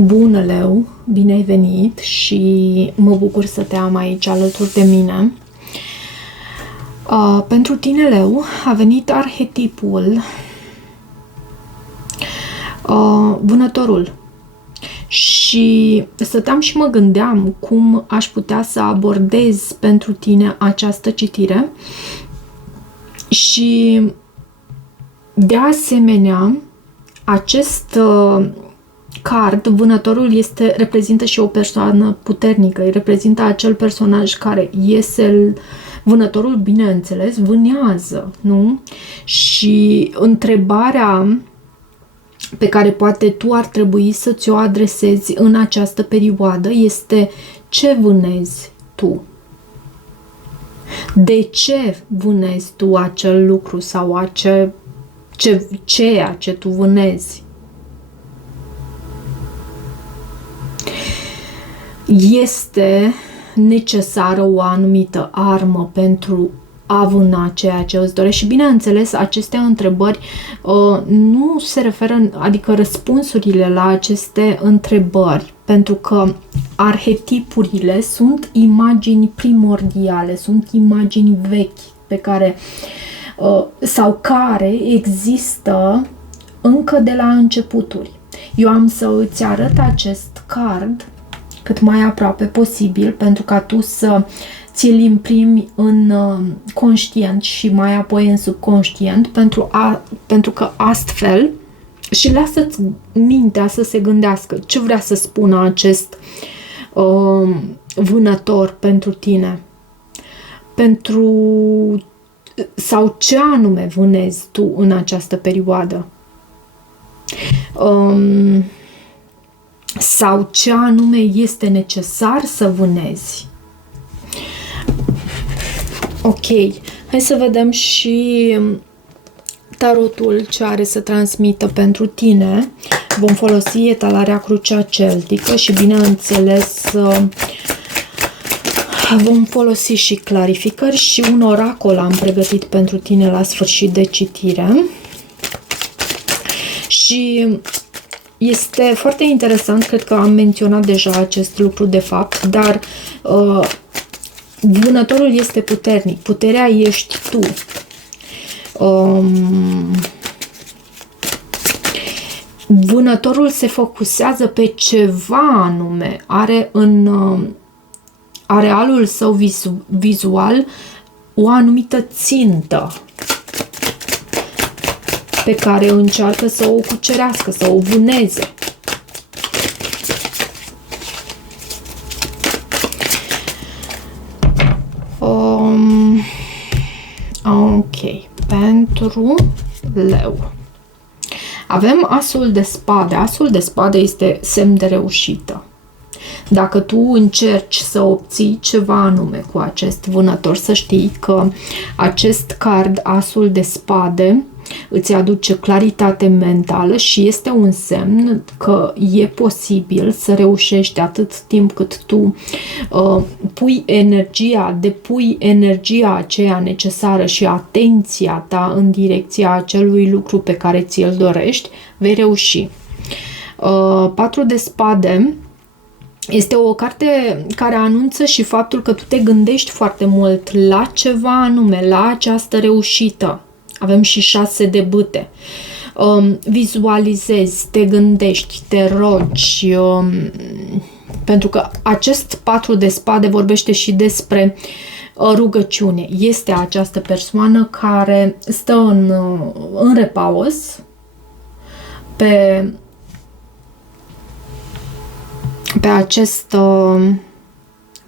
Bună, Leu! Bine ai venit și mă bucur să te am aici alături de mine. Pentru tine, Leu, a venit arhetipul vânătorul. Și stăteam și mă gândeam cum aș putea să abordez pentru tine această citire. Și de asemenea, acest card, vânătorul, reprezintă și o persoană puternică, îi reprezintă acel personaj care iese, vânătorul, bineînțeles, vânează, nu? Și întrebarea pe care poate tu ar trebui să ți-o adresezi în această perioadă este: ce vânezi tu? De ce vânezi tu acel lucru sau ceea ce tu vânezi? Este necesară o anumită armă pentru a vâna ceea ce îți dorești? Și bineînțeles, aceste întrebări nu se referă, adică răspunsurile la aceste întrebări, pentru că arhetipurile sunt imagini primordiale, sunt imagini vechi pe care sau care există încă de la începuturi. Eu am să îți arăt acest card cât mai aproape posibil, pentru ca tu să ți-l imprimi în conștient și mai apoi în subconștient, pentru că astfel, și lasă-ți mintea să se gândească ce vrea să spună acest vânător pentru tine, sau ce anume vânezi tu în această perioadă. Sau ce anume este necesar să vânezi. Ok, hai să vedem și tarotul ce are să transmită pentru tine. Vom folosi etalarea Crucea Celtică și, bineînțeles, vom folosi și clarificări și un oracol am pregătit pentru tine la sfârșit de citire. Și este foarte interesant, cred că am menționat deja acest lucru de fapt, dar vânătorul este puternic. Puterea ești tu. Vânătorul se focusează pe ceva anume. Are în arealul său vizual o anumită țintă pe care încearcă să o cucerească, să o vâneze. Ok, pentru Leu. Avem asul de spade. Asul de spade este semn de reușită. Dacă tu încerci să obții ceva anume cu acest vânător, să știi că acest card, asul de spade, îți aduce claritate mentală și este un semn că e posibil să reușești atât timp cât tu depui energia aceea necesară și atenția ta în direcția acelui lucru pe care ți-l dorești, vei reuși. 4 de spade este o carte care anunță și faptul că tu te gândești foarte mult la ceva anume, la această reușită. Avem și 6 de bâte. Vizualizezi, te gândești, te rogi, pentru că acest 4 de spade vorbește și despre rugăciune. Este această persoană care stă în repaus pe acest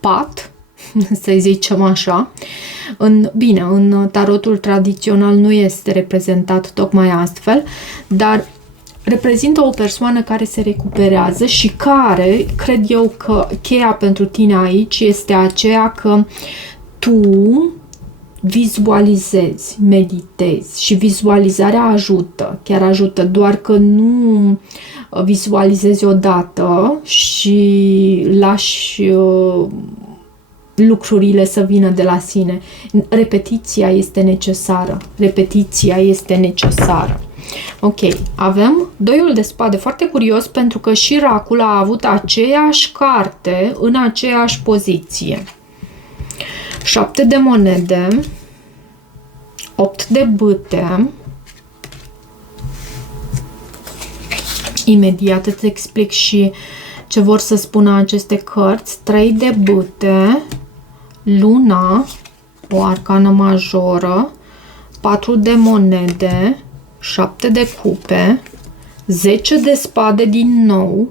pat, să zicem așa. În tarotul tradițional nu este reprezentat tocmai astfel, dar reprezintă o persoană care se recuperează și care, cred eu că cheia pentru tine aici este aceea că tu vizualizezi, meditezi și vizualizarea ajută, chiar ajută, doar că nu vizualizezi odată și lași lucrurile să vină de la sine. Repetiția este necesară. Repetiția este necesară. Ok, avem doiul de spade, foarte curios pentru că și racul a avut aceeași carte în aceeași poziție. 7 de monede, 8 de bâte. Imediat îți explic și ce vor să spună aceste cărți. 3 de bâte, luna, o arcană majoră, 4 de monede, 7 de cupe, 10 de spade din nou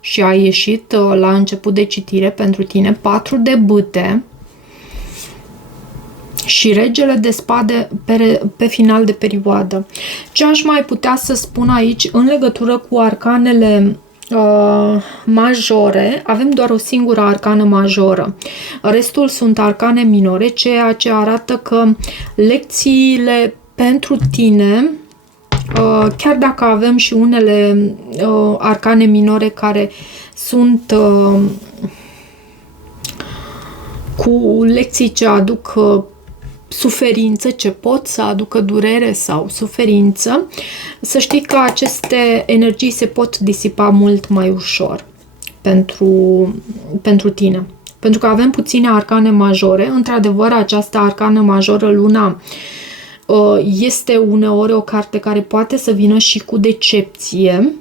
și a ieșit la început de citire pentru tine, 4 de bâte și regele de spade pe final de perioadă. Ce aș mai putea să spun aici în legătură cu arcanele majore? Avem doar o singură arcană majoră. Restul sunt arcane minore, ceea ce arată că lecțiile pentru tine, chiar dacă avem și unele arcane minore care sunt cu lecții ce aduc suferință, ce pot să aducă durere sau suferință, să știi că aceste energii se pot disipa mult mai ușor pentru tine. Pentru că avem puține arcane majore. Într-adevăr, această arcană majoră, luna, este uneori o carte care poate să vină și cu decepție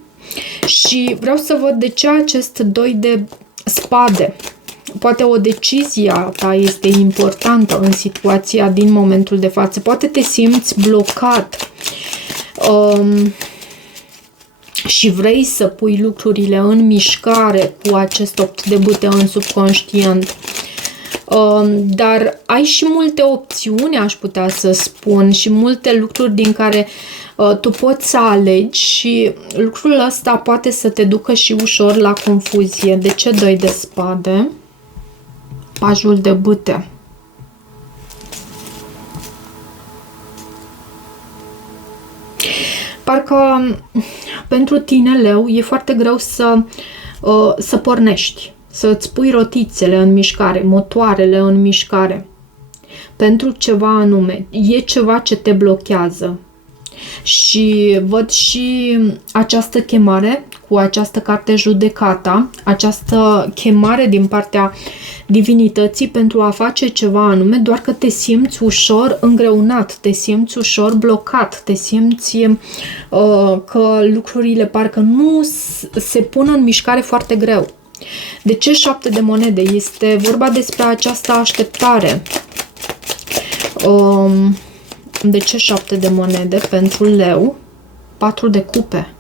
și vreau să văd de ce acest doi de spade. Poate o decizie a ta este importantă în situația din momentul de față. Poate te simți blocat și vrei să pui lucrurile în mișcare cu acest 8 de bâte în subconștient. Dar ai și multe opțiuni, aș putea să spun, și multe lucruri din care tu poți să alegi și lucrul ăsta poate să te ducă și ușor la confuzie. De ce doi de spade? Pajul de bâte. Parcă pentru tine, leu, e foarte greu să pornești, să-ți pui rotițele în mișcare, motoarele în mișcare pentru ceva anume. E ceva ce te blochează. Și văd și această chemare cu această carte Judecata, această chemare din partea divinității pentru a face ceva anume, doar că te simți ușor îngreunat, te simți ușor blocat, te simți că lucrurile parcă nu se pun în mișcare foarte greu. De ce 7 de monede? Este vorba despre această așteptare. De ce 7 de monede pentru leu? 4 de cupe.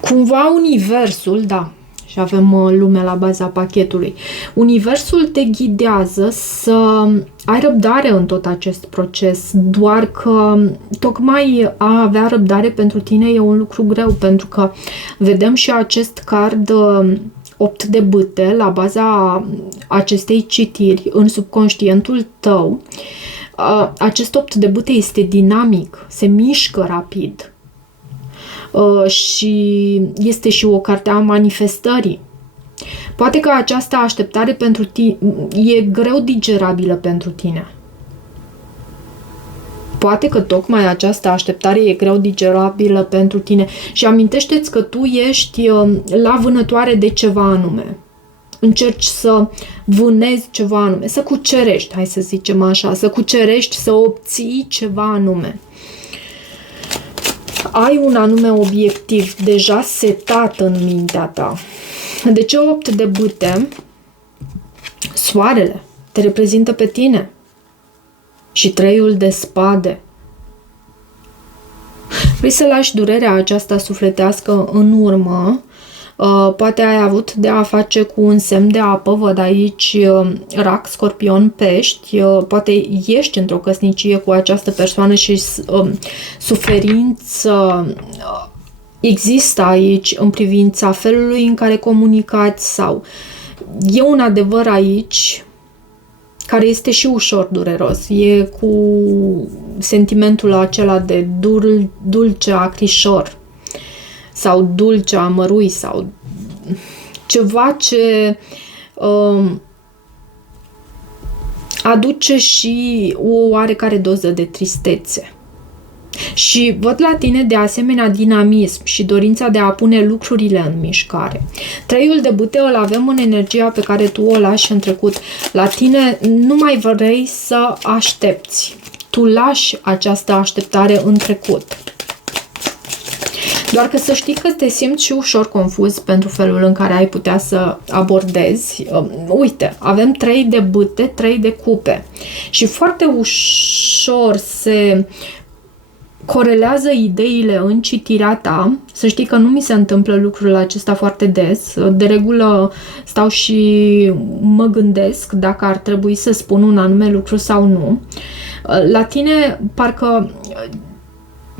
Cumva universul, da, și avem lumea la baza pachetului, universul te ghidează să ai răbdare în tot acest proces, doar că tocmai a avea răbdare pentru tine e un lucru greu, pentru că vedem și acest card 8 de bâte la baza acestei citiri în subconștientul tău. Acest 8 de bâte este dinamic, se mișcă rapid și este și o carte a manifestării. Poate că această așteptare pentru tine e greu digerabilă pentru tine. Poate că tocmai această așteptare e greu digerabilă pentru tine. Și amintește-ți că tu ești la vânătoare de ceva anume. Încerci să vânezi ceva anume, să cucerești, hai să zicem așa, să cucerești, să obții ceva anume. Ai un anume obiectiv deja setat în mintea ta. De ce 8 de bâte? Soarele te reprezintă pe tine. Și 3 de spade. Vrei să lași durerea aceasta sufletească în urmă. Poate ai avut de a face cu un semn de apă, văd aici rac, scorpion, pești, poate ești într-o căsnicie cu această persoană și suferință există aici în privința felului în care comunicați sau e un adevăr aici care este și ușor dureros. E cu sentimentul acela de dulce acrișor sau dulce amărui sau ceva ce aduce și o oarecare doză de tristețe. Și văd la tine de asemenea dinamism și dorința de a pune lucrurile în mișcare. Treiul de bâte îl avem în energia pe care tu o lași în trecut. La tine nu mai vrei să aștepți. Tu lași această așteptare în trecut. Doar că să știi că te simți și ușor confuz pentru felul în care ai putea să abordezi. Uite, avem 3 de bâte, 3 de cupe. Și foarte ușor se corelează ideile în citirea ta. Să știi că nu mi se întâmplă lucrul acesta foarte des. De regulă stau și mă gândesc dacă ar trebui să spun un anume lucru sau nu. La tine parcă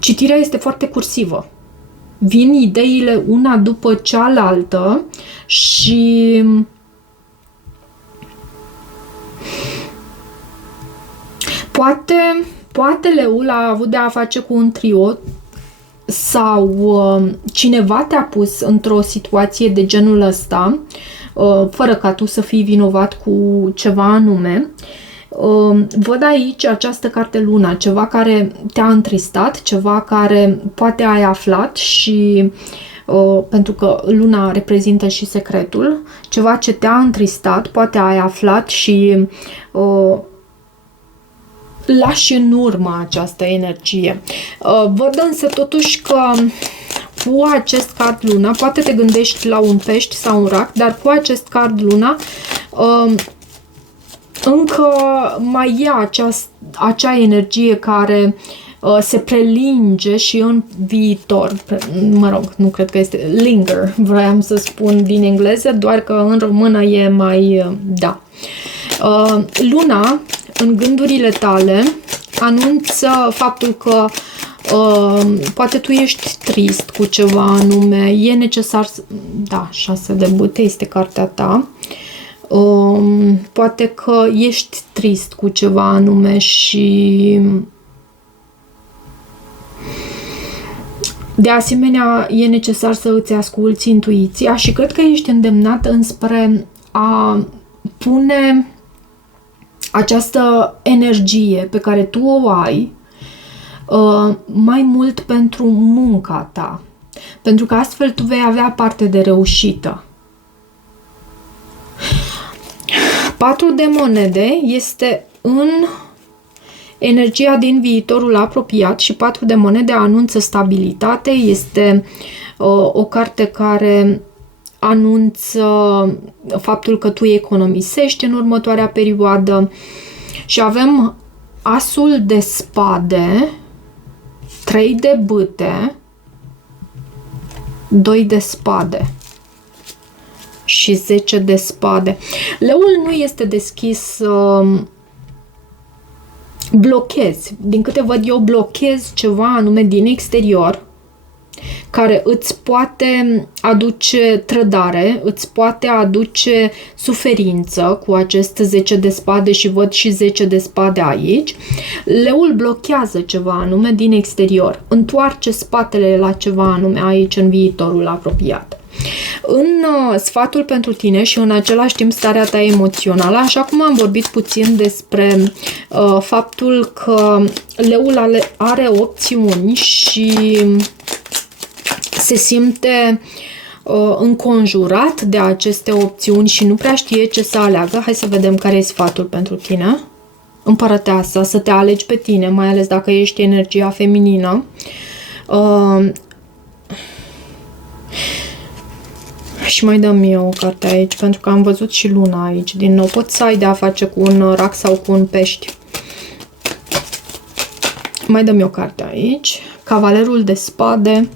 citirea este foarte cursivă. Vin ideile una după cealaltă și poate leul a avut de a face cu un trio sau cineva te-a pus într-o situație de genul ăsta, fără ca tu să fii vinovat cu ceva anume. Văd aici această carte Luna, ceva care te-a întristat, ceva care poate ai aflat și pentru că Luna reprezintă și secretul, ceva ce te-a întristat, poate ai aflat și lași în urmă această energie. Văd însă totuși că cu acest card Luna, poate te gândești la un pești sau un rac, dar cu acest card Luna încă mai e acea energie care se prelinge și în viitor. Mă rog, nu cred că este linger, vreau să spun din engleză, doar că în română e mai da. Luna, în gândurile tale, anunță faptul că poate tu ești trist cu ceva anume, e necesar să... Da, 6 de bâte este cartea ta. Poate că ești trist cu ceva anume și de asemenea e necesar să îți asculți intuiția și cred că ești îndemnat înspre a pune această energie pe care tu o ai mai mult pentru munca ta, pentru că astfel tu vei avea parte de reușită. 4 de monede este în energia din viitorul apropiat și 4 de monede anunță stabilitate, este o carte care anunță faptul că tu economisești în următoarea perioadă și avem asul de spade, 3 de bâte, 2 de spade și 10 de spade. Leul nu este deschis, blochezi. Din câte văd eu, blochezi ceva anume din exterior care îți poate aduce trădare, îți poate aduce suferință cu acest 10 de spade și văd și 10 de spade aici. Leul blochează ceva anume din exterior, întoarce spatele la ceva anume aici în viitorul apropiat. În sfatul pentru tine și în același timp starea ta emoțională, așa cum am vorbit puțin despre faptul că leul are opțiuni și se simte înconjurat de aceste opțiuni și nu prea știe ce să aleagă. Hai să vedem care e sfatul pentru tine. Împărăteasa, să te alegi pe tine, mai ales dacă ești energia feminină. Și mai dăm eu o carte aici, pentru că am văzut și luna aici. Din nou, poți să ai de a face cu un rac sau cu un pești. Mai dăm eu o carte aici. Cavalerul de spade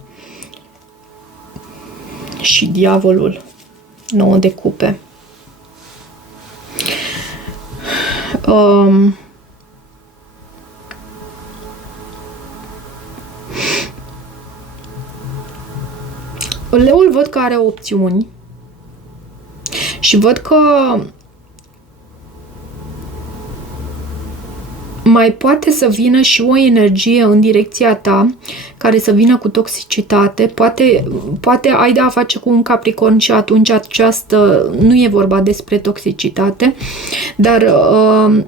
și diavolul. 9 de cupe. Leul văd că are opțiuni și văd că mai poate să vină și o energie în direcția ta care să vină cu toxicitate, poate ai de a face cu un Capricorn și atunci această nu e vorba despre toxicitate, dar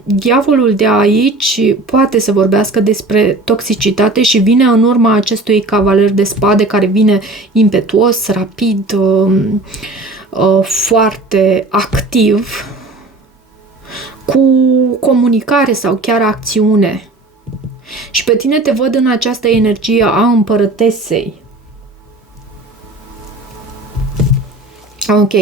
diavolul de aici poate să vorbească despre toxicitate și vine în urma acestui cavaler de spade care vine impetuos, rapid, foarte activ, cu comunicare sau chiar acțiune. Și pe tine te văd în această energie a împărătesei. Ok.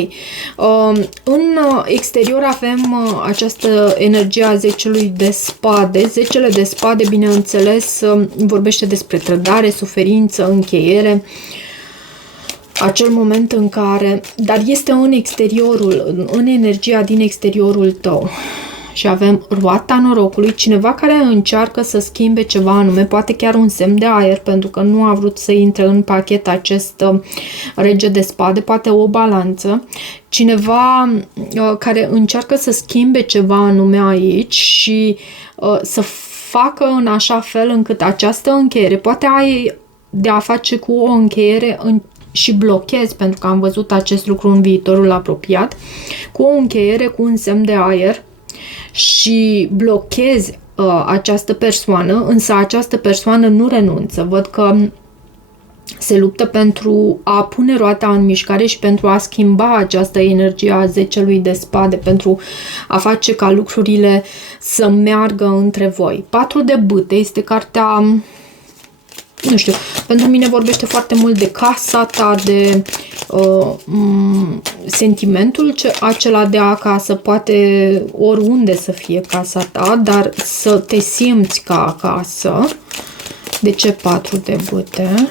În exterior avem această energie a zecelui de spade. Zecele de spade, bineînțeles, vorbește despre trădare, suferință, încheiere. Acel moment în care... Dar este în exteriorul, în energia din exteriorul tău. Și avem roata norocului, cineva care încearcă să schimbe ceva anume, poate chiar un semn de aer, pentru că nu a vrut să intre în pachet acest rege de spade, poate o balanță, cineva care încearcă să schimbe ceva anume aici și să facă în așa fel încât această încheiere, poate ai de a face cu o încheiere și blochezi, pentru că am văzut acest lucru în viitorul apropiat, cu o încheiere cu un semn de aer, și blochezi această persoană, însă această persoană nu renunță. Văd că se luptă pentru a pune roata în mișcare și pentru a schimba această energie a zecelui de spade, pentru a face ca lucrurile să meargă între voi. 4 de bâte este cartea, nu știu, pentru mine vorbește foarte mult de casa ta, de sentimentul acela de acasă, poate oriunde să fie casa ta, dar să te simți ca acasă. De ce 4 de bâte?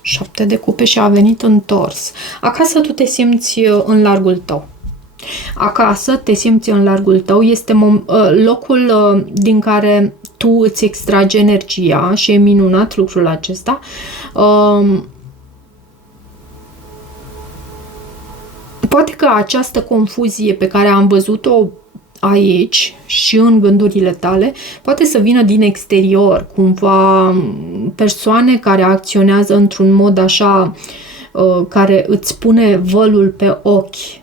7 de cupe și a venit întors. Acasă tu te simți în largul tău. Acasă te simți în largul tău, este locul din care tu îți extragi energia și e minunat lucrul acesta. Poate că această confuzie pe care am văzut-o aici și în gândurile tale, poate să vină din exterior, cumva persoane care acționează într-un mod așa, care îți pune vălul pe ochi.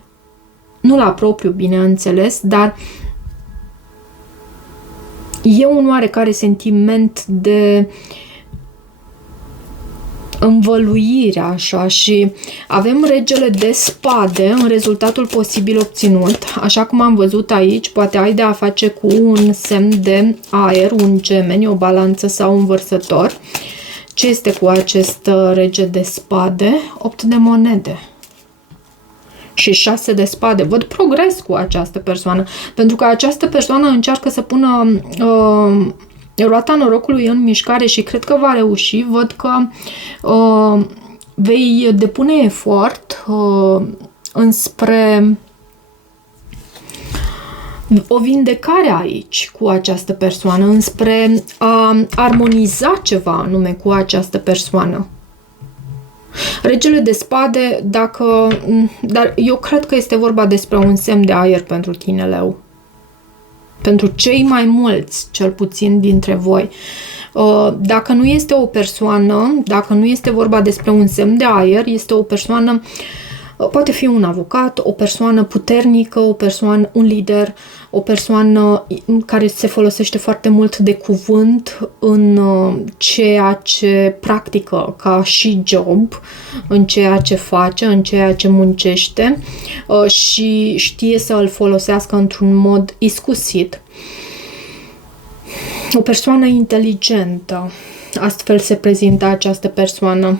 Nu la propriu, bineînțeles, dar e un oarecare sentiment de învăluire, așa, și avem regele de spade în rezultatul posibil obținut. Așa cum am văzut aici, poate ai de a face cu un semn de aer, un gemeni, o balanță sau un vărsător. Ce este cu acest rege de spade? 8 de monede. Și 6 de spade. Văd progres cu această persoană, pentru că această persoană încearcă să pună roata norocului în mișcare și cred că va reuși. Văd că vei depune efort înspre o vindecare aici cu această persoană, înspre a armoniza ceva anume cu această persoană. Regele de spade, dar eu cred că este vorba despre un semn de aer pentru tine, Leu. Pentru cei mai mulți, cel puțin dintre voi. Dacă nu este o persoană, dacă nu este vorba despre un semn de aer, este o persoană, poate fi un avocat, o persoană puternică, o persoană, un lider, o persoană care se folosește foarte mult de cuvânt în ceea ce practică ca și job, în ceea ce face, în ceea ce muncește și știe să îl folosească într-un mod iscusit. O persoană inteligentă, astfel se prezintă această persoană.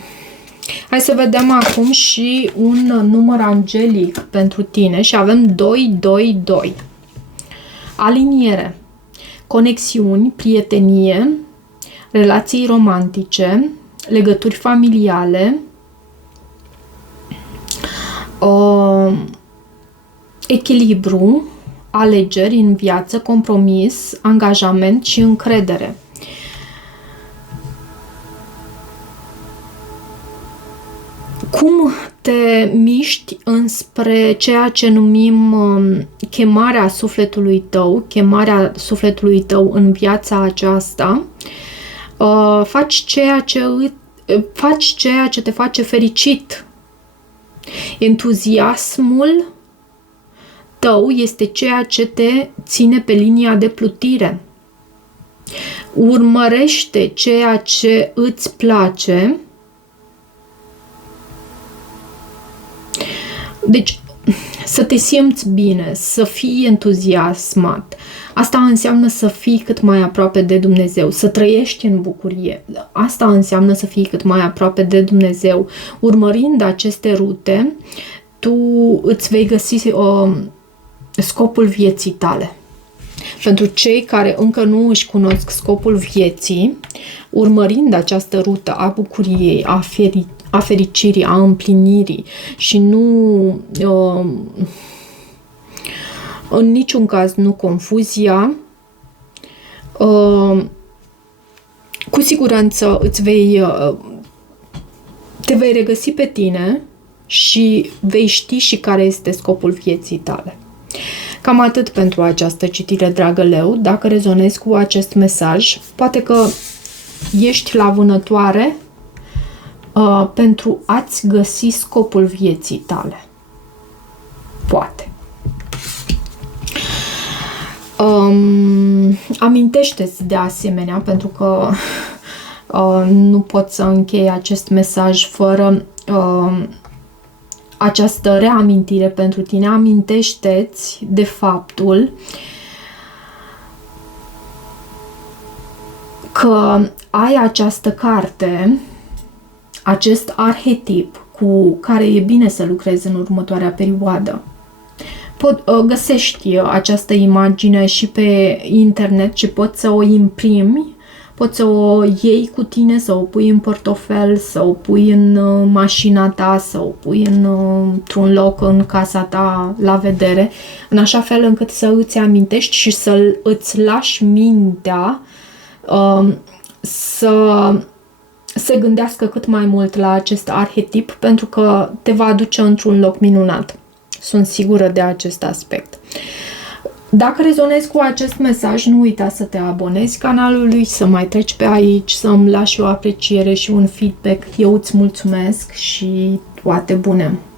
Hai să vedem acum și un număr angelic pentru tine și avem 222. Aliniere, conexiuni, prietenie, relații romantice, legături familiale, echilibru, alegeri în viață, compromis, angajament și încredere. Cum te miști înspre ceea ce numim chemarea sufletului tău în viața aceasta. Faci ceea ce te face fericit. Entuziasmul tău este ceea ce te ține pe linia de plutire. Urmărește ceea ce îți place. Deci, să te simți bine, să fii entuziasmat. Asta înseamnă să fii cât mai aproape de Dumnezeu, să trăiești în bucurie. Asta înseamnă să fii cât mai aproape de Dumnezeu. Urmărind aceste rute, tu îți vei găsi scopul vieții tale. Pentru cei care încă nu își cunosc scopul vieții, urmărind această rută a bucuriei, a fericirii, a împlinirii și nu în niciun caz nu confuzia, cu siguranță te vei regăsi pe tine și vei ști și care este scopul vieții tale. Cam atât pentru această citire, dragă leu. Dacă rezonezi cu acest mesaj, poate că ești la vânătoare pentru a-ți găsi scopul vieții tale. Poate. Amintește-ți de asemenea, pentru că nu pot să închei acest mesaj fără această reamintire pentru tine. Amintește-ți de faptul că ai această carte, acest arhetip cu care e bine să lucrezi în următoarea perioadă. Găsești această imagine și pe internet și poți să o imprimi, poți să o iei cu tine, să o pui în portofel, să o pui în mașina ta, să o pui într-un loc în casa ta la vedere, în așa fel încât să îți amintești și să îți lași mintea să se gândească cât mai mult la acest arhetip, pentru că te va aduce într-un loc minunat. Sunt sigură de acest aspect. Dacă rezonezi cu acest mesaj, nu uita să te abonezi canalului, să mai treci pe aici, să îmi lași o apreciere și un feedback. Eu îți mulțumesc și toate bune!